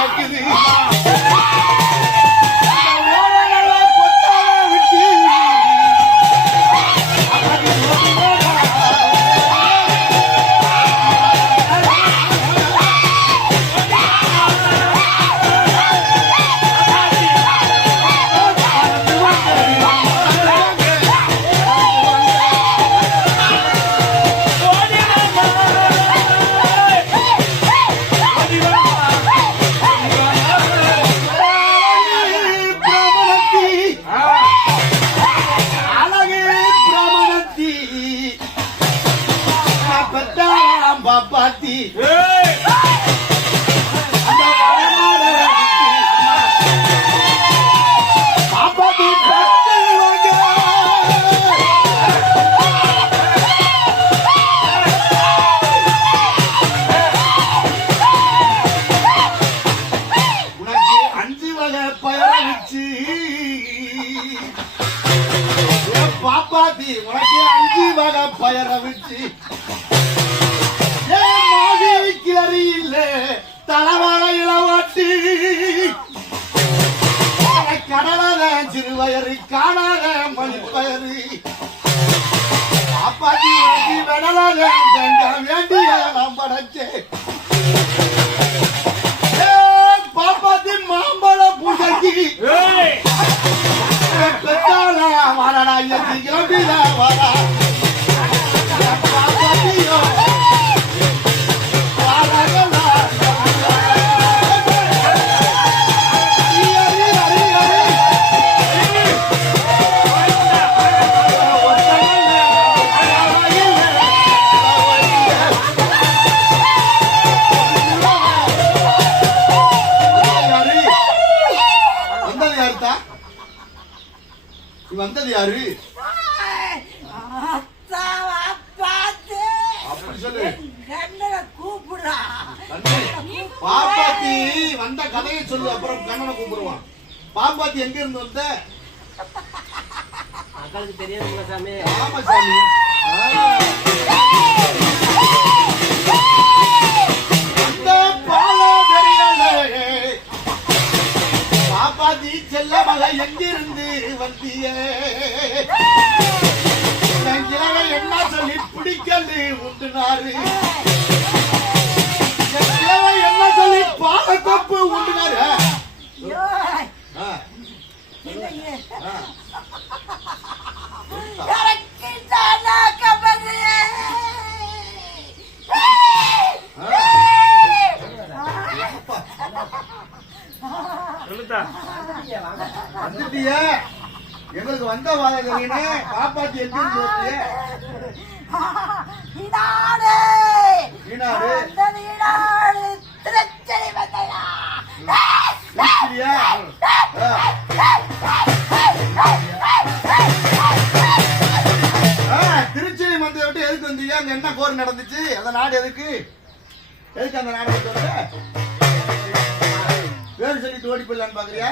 கேக்குது பாப்பாத்தி. பாப்பாத்தி உனக்கு அஞ்சு வகை பயர தலவாழ இளவாட்டி கடலாத சிறுவயறு காணாத மணிப்பயறு. பாப்பாத்தி உனக்கு வேண்டிய நாம் படைச்சேன் வந்தது யாரு? அப்படி சொல்லு. கண்ணனை கூப்பிடுறா. பாப்பாத்தி வந்த கதையை சொல்லு அப்புறம் கண்ணனை கூப்பிடுவான். பாப்பாத்தி எங்க இருந்து வந்த? அக்காளுக்கு தெரியாதுங்களா சாமி. ராமசாமி அந்த வந்தியே. என்ன சொல்லி பிடிக்கல உண்டுனாரு என்ன சொல்லி பாலக்கப்பு உண்டுனாரு. சொல்லுதா வந்துட்டிய. எங்களுக்கு வந்த வாதகரீனே காப்பாத்தி எங்கிருந்து வந்திய இதாடு. ஈனாடு. வந்தது ஈனாடு. திருச்செரி வந்தையா. திருச்சியா திருச்சி மந்திர விட்டு எதுக்கு வந்தீங்க? அங்க என்ன போர் நடந்துச்சு? அந்த நாடு எதுக்கு? எதுக்கு அந்த நாடு பேர் சொல்லிட்டு ஓடி போயிடலான்னு பாக்குறியா?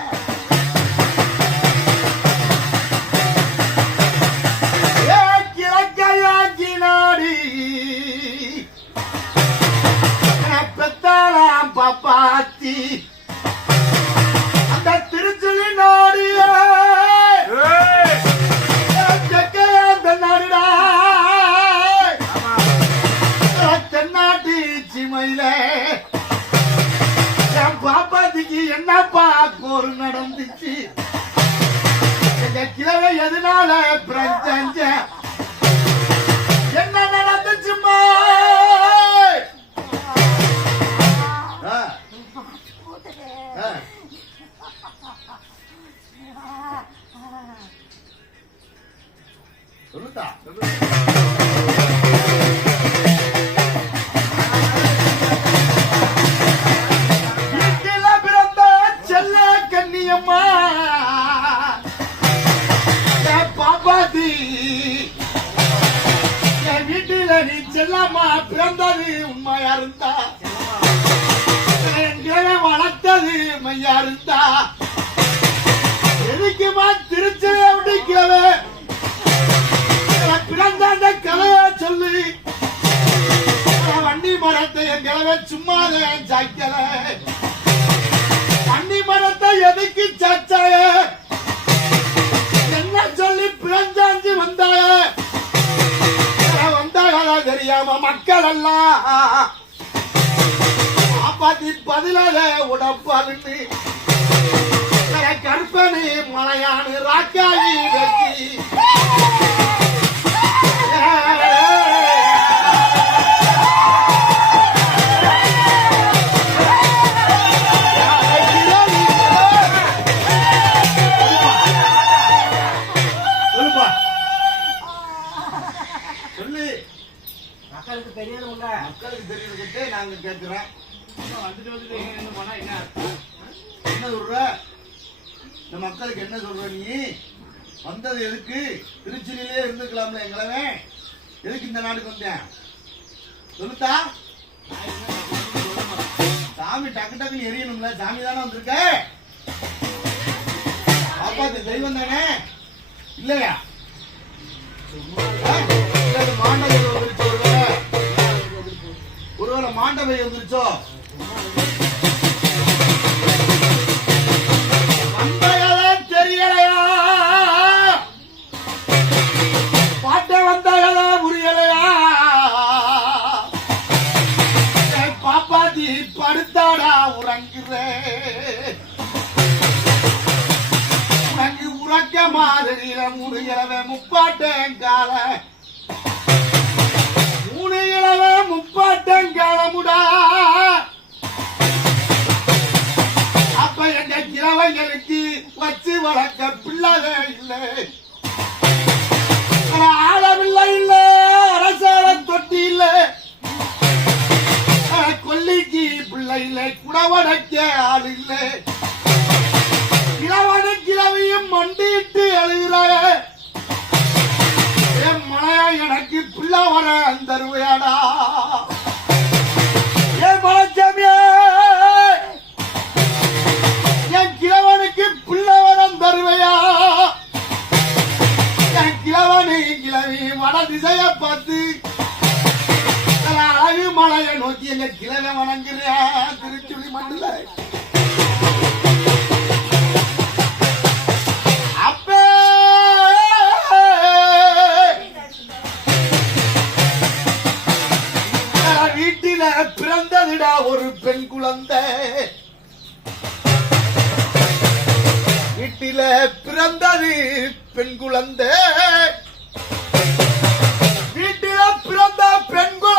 பெத்தாளாம் பாப்பாத்தி. அந்த திருச்செலி நாடியே தெற்கையாந்த நாடுடா. தென்னாட்டு சிமையில. என் பாப்பாத்திக்கு என்னப்பா கோரு நடந்துச்சு? எங்க கிழவை எதனால பிரச்சஞ்ச பிறந்தது உண்மையா இருந்தா வளர்த்தது மையா இருந்தா எதுக்குமா திருச்சி அப்படிக்கவே பிறந்த அந்த கதையை சொல்லி. வண்டி மரத்தை என் கிழவை சும்மா சாய்க்கல. வண்டி மரத்தை எதுக்கு சாச்சாய என்ன சொல்லி பிறந்தாஞ்சு வந்தாய? தெரியாம மக்கள் எல்லாம் காப்பாத்தி பதிலாக உடப்பாருன்னு கற்பனை மலையானு ராக்காயி வெட்டி. மக்களுக்கு தெரியறதுக்கே நாங்க கேட்கிறோம் வந்துட்டு வந்துட்டு என்ன போனா என்ன என்ன சொல்ற? இந்த மக்களுக்கு என்ன சொல்ற நீ? வந்தது எதுக்கு? திருச்சியிலே இருந்துக்கலாம்ல எங்களவே எதுக்கு இந்த நாட்டுக்கு வந்தேன் சொல்லுத்தா. சாமி டக்கு டக்குன்னு எரியணும்ல. சாமி தானே வந்திருக்க? காப்பாத்து தெய்வம் தானே. இல்லையா? ஆ? வந்துருச்சு மாண்டவை வந்துருச்சோ வந்தகளே தெரியலையா? பாட்ட வந்தகளே புரியலையா? ஏய் பாப்பாத்தி படுத்தாடா உறங்குறேன். இல்லை குடவடக்கே ஆள் இல்லை கிழவனு கிழவியும் மண்டிட்டு அழுகிறாய. என் மனையா எனக்கு பிள்ளை வர தருவையாடா மலையை நோக்கி எங்க கிழவை வணங்குறேன் திருச்சுழி மண்டல வீட்டில பிறந்ததுடா ஒரு பெண் குழந்தை. வீட்டில பிறந்தது பெண் குழந்தை. வீட்டில பிறந்த பெண் குழந்தை